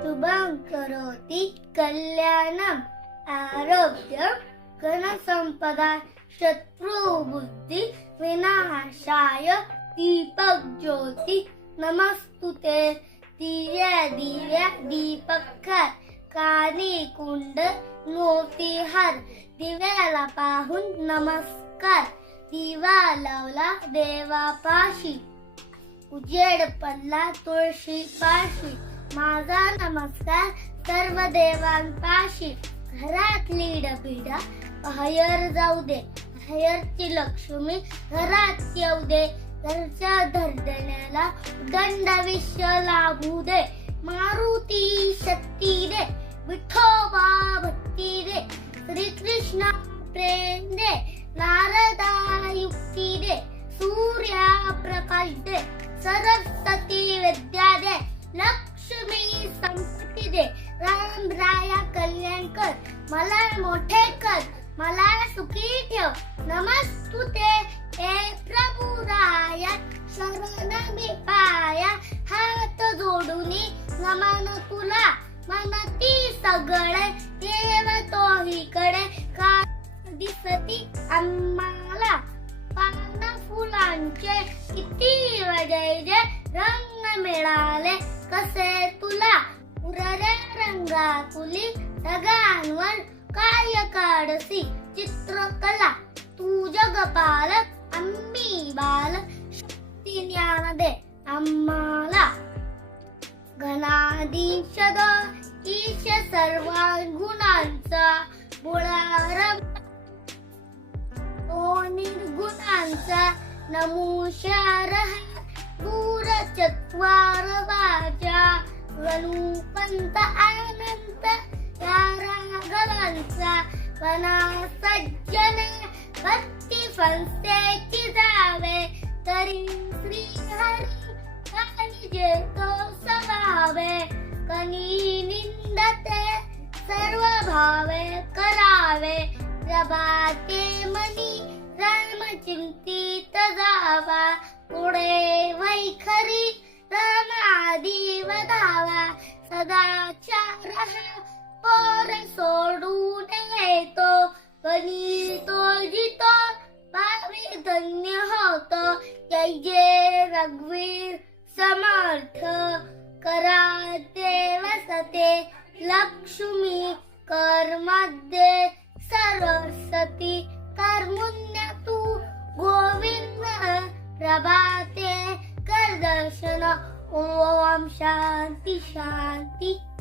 शुभं करोति कल्याणम् आरोग्यं घनसम्पदा शत्रुबुद्धि विनाशाय दीपक ज्योती नमस्तुते। दिव्या दिव्या दीपकार कानी कुंड मोतीहार दिव्याला पाहून नमस्कार। दिवा लावला देवापाशी। उजेड पडला तुळशी पाशी माझा नमस्कार सर्व देवांपाशी. घरातली डबिडा बाहेर जाऊ दे. बाहेरची लक्ष्मी घरात येऊ दे. घरच्या धरधण्याला दंड विश्व लागू दे. मारुती शक्ती दे. विठोबा भक्ती दे. श्रीकृष्ण प्रेम दे. नारदा युक्ती दे. सूर्या प्रकाश दे. सरस्वती विद्या दे. लक्ष संपत्ती दे. राम राया कल्याण कर. मला मोठे कर. मला सुखी ठेव. नमस्तुते. हे प्रभू राया शरण मी पाया. हात जोडूनी नमन तुला. मनती सगळे देव तोहीकडे का दिसती आम्हाला? पान फुलांचे किती वजयचे रंग मिळाले. कसे तुला उरऱ्या रंगा कुली ढगांवर काय काढसी चित्रकला तू जगपाल आम्ही बाल. शक्ती ज्ञान दे आम्हाला. घनाधीशद ईश सर्व गुणांचा बुळारम तो निर्गुणांचा नमुशार दूर चत्वार वाचा गणुपंत अनंत या राघवांचा वना सज्जन भक्ती संस्थेची जावे तरी श्री हरी काळजे तो सभावे कनी निंदते सर्व भावे करावे प्रभाते चिंतीत जावा. पुढे वैखरी राम वधावा सदाचार हा पोर सोडून येतो. कणी तो जितो भावी धन्य होतो. जय जय रघुवीर समर्थ. करा देव सते. Lakshmi कर्मध्ये Saraswati Shalom. Om Shanti Shanti.